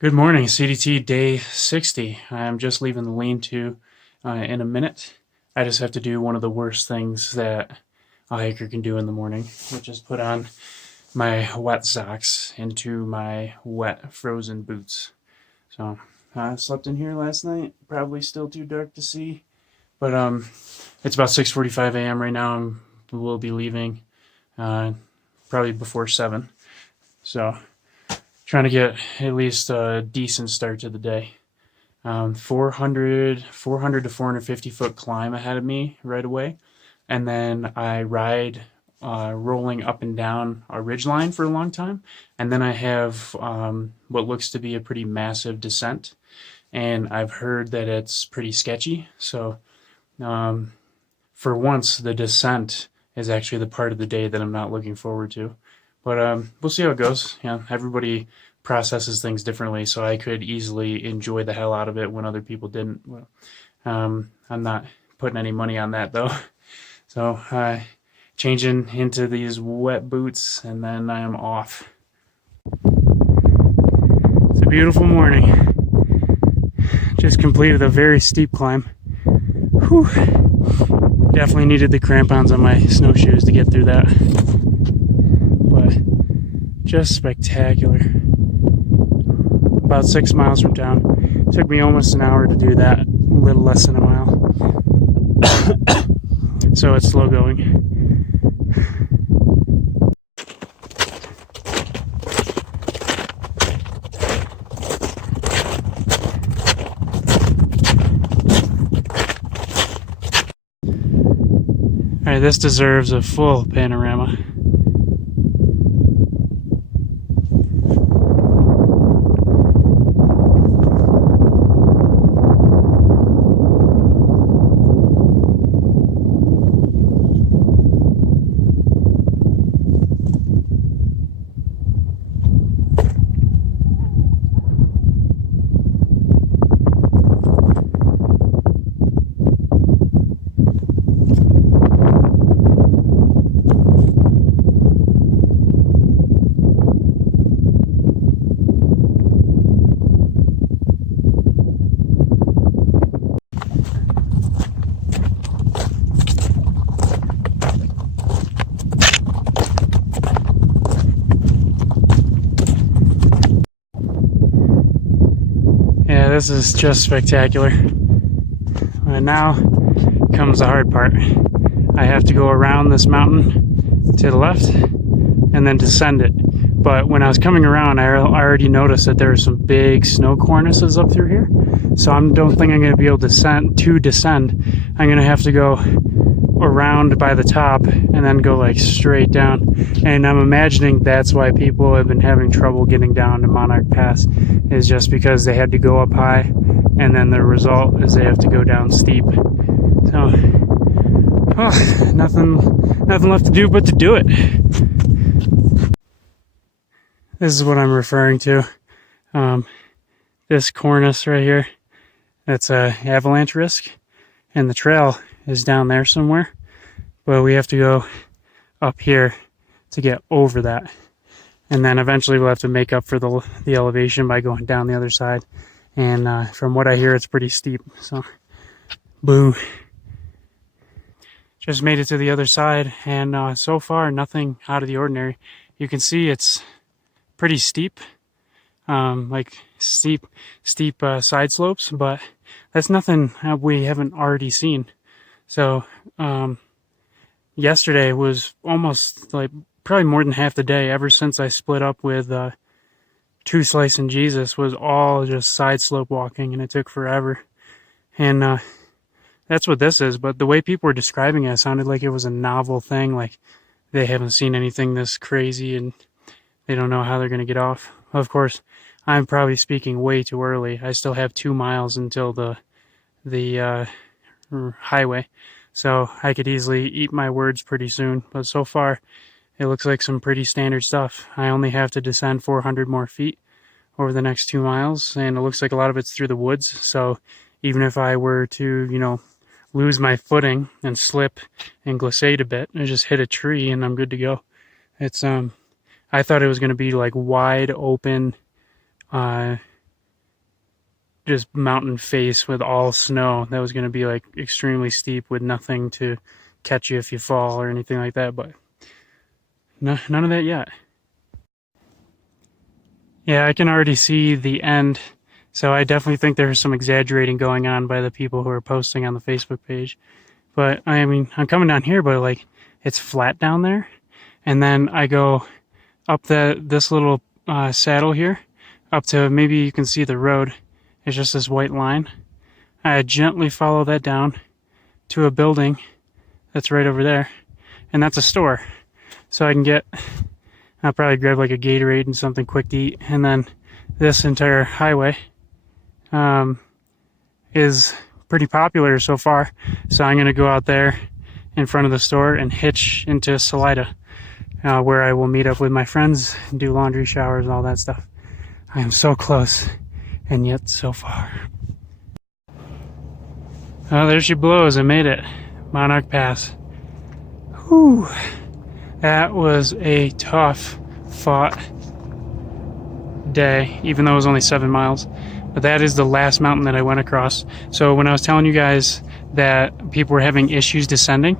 Good morning, CDT day 60. I'm just leaving the lean-to in a minute. I just have to do one of the worst things that a hiker can do in the morning, which is put on my wet socks into my wet frozen boots. So I slept in here last night, probably still too dark to see, but it's about 6:45 a.m. right now. We'll be leaving probably before 7. So trying to get at least a decent start to the day. 400 to 450 foot climb ahead of me right away. And then I ride rolling up and down a ridge line for a long time. And then I have what looks to be a pretty massive descent. And I've heard that it's pretty sketchy. So for once, the descent is actually the part of the day that I'm not looking forward to. But we'll see how it goes. Yeah, everybody processes things differently, so I could easily enjoy the hell out of it when other people didn't. I'm not putting any money on that though. So changing into these wet boots, and then I am off. It's a beautiful morning. Just completed a very steep climb. Whew. Definitely needed the crampons on my snowshoes to get through that. But just spectacular. About 6 miles from town. Took me almost an hour to do that, a little less than a mile. So it's slow going. Alright, this deserves a full panorama. Yeah, this is just spectacular. And now comes the hard part. I have to go around this mountain to the left and then descend it. But when I was coming around, I already noticed that there are some big snow cornices up through here. So I don't think I'm going to be able to descend. I'm going to have to go around by the top and then go like straight down. And I'm imagining that's why people have been having trouble getting down to Monarch Pass, is just because they had to go up high, and then the result is they have to go down steep. So nothing left to do but to do it. This is what I'm referring to. This cornice right here, that's a avalanche risk, and the trail is down there somewhere, but we have to go up here to get over that, and then eventually we'll have to make up for the elevation by going down the other side. And from what I hear, it's pretty steep. So boo. Just made it to the other side, and so far nothing out of the ordinary. You can see it's pretty steep, like steep side slopes, but that's nothing we haven't already seen. So yesterday was almost like probably more than half the day ever since I split up with Two Slice and Jeezus was all just side slope walking, and it took forever. And that's what this is. But the way people were describing it sounded like it was a novel thing, like they haven't seen anything this crazy and they don't know how they're going to get off. Of course, I'm probably speaking way too early. I still have 2 miles until the highway, so I could easily eat my words pretty soon. But so far, it looks like some pretty standard stuff. I only have to descend 400 more feet over the next 2 miles, and it looks like a lot of it's through the woods. So even if I were to, lose my footing and slip and glissade a bit, I just hit a tree and I'm good to go. It's I thought it was going to be like wide open just mountain face with all snow that was going to be like extremely steep with nothing to catch you if you fall or anything like that, but no, none of that yet. Yeah, I can already see the end, so I definitely think there's some exaggerating going on by the people who are posting on the Facebook page. But I mean, I'm coming down here, but like it's flat down there, and then I go up this little saddle here, up to, maybe you can see the road. It's just this white line. I gently follow that down to a building that's right over there, and that's a store. So I can get, I'll probably grab like a Gatorade and something quick to eat, and then this entire highway is pretty popular so far. So I'm going to go out there in front of the store and hitch into Salida, where I will meet up with my friends and do laundry, showers, and all that stuff. I am so close, and yet so far. Oh, there she blows. I made it. Monarch Pass. Whew. That was a tough fought day, even though it was only 7 miles. But that is the last mountain that I went across. So when I was telling you guys that people were having issues descending,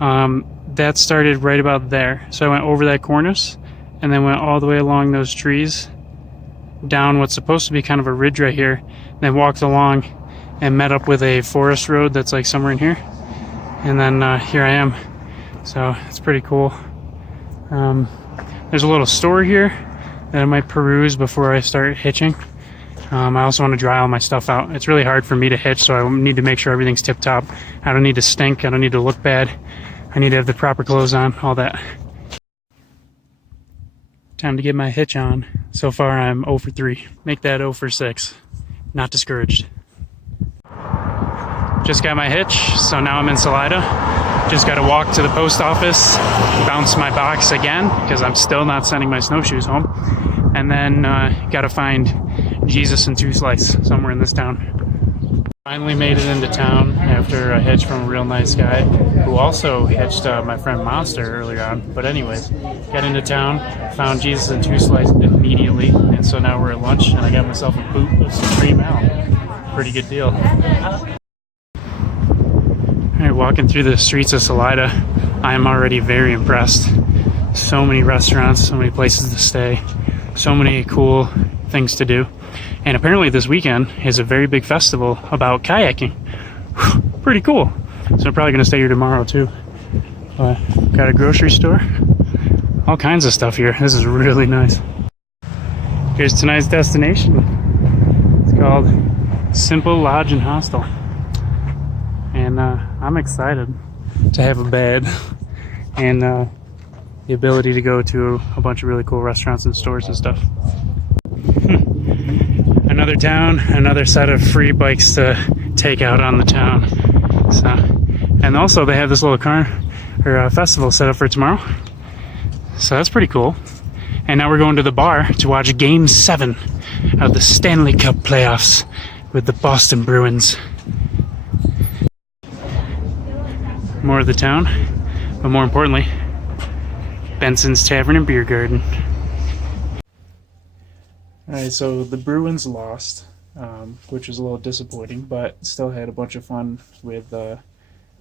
that started right about there. So I went over that cornice and then went all the way along those trees down what's supposed to be kind of a ridge right here, then walked along and met up with a forest road that's like somewhere in here, and then here I am. So it's pretty cool. There's a little store here that I might peruse before I start hitching. I also want to dry all my stuff out. It's really hard for me to hitch, so I need to make sure everything's tip top. I don't need to stink, I don't need to look bad, I need to have the proper clothes on, all that. Time to get my hitch on. So far I'm 0 for 3. Make that 0 for 6. Not discouraged. Just got my hitch, so now I'm in Salida. Just got to walk to the post office, bounce my box again, because I'm still not sending my snowshoes home. And then got to find Jeezus and Two Slice somewhere in this town. Finally made it into town after a hitch from a real nice guy who also hitched my friend Monster earlier on. But anyways, got into town, found Jeezus and Two Slice immediately, and so now we're at lunch, and I got myself a boot of Supreme Ale. Pretty good deal. Alright, walking through the streets of Salida, I am already very impressed. So many restaurants, so many places to stay, so many cool things to do. And apparently this weekend is a very big festival about kayaking. Pretty cool. So I'm probably going to stay here tomorrow too. Got a grocery store. All kinds of stuff here. This is really nice. Here's tonight's destination. It's called Simple Lodge and Hostel. And I'm excited to have a bed and the ability to go to a bunch of really cool restaurants and stores and stuff. Another town, another set of free bikes to take out on the town. So, and also they have this little festival set up for tomorrow. So that's pretty cool. And now we're going to the bar to watch Game 7 of the Stanley Cup playoffs with the Boston Bruins. More of the town, but more importantly, Benson's Tavern and Beer Garden. Alright, so the Bruins lost, which was a little disappointing, but still had a bunch of fun with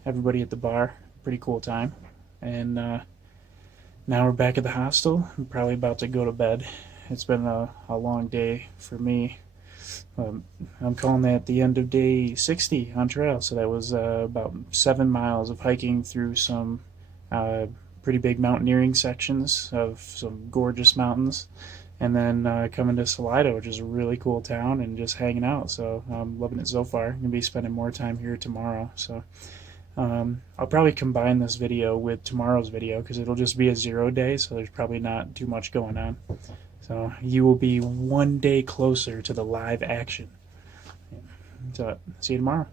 everybody at the bar. Pretty cool time. And now we're back at the hostel. I'm probably about to go to bed. It's been a long day for me. I'm calling that the end of day 60 on trail. So that was about 7 miles of hiking through some pretty big mountaineering sections of some gorgeous mountains, and then coming to Salida, which is a really cool town, and just hanging out. So I'm loving it so far. I'm going to be spending more time here tomorrow. So I'll probably combine this video with tomorrow's video because it'll just be a 0 day, so there's probably not too much going on. So you will be 1 day closer to the live action. So see you tomorrow.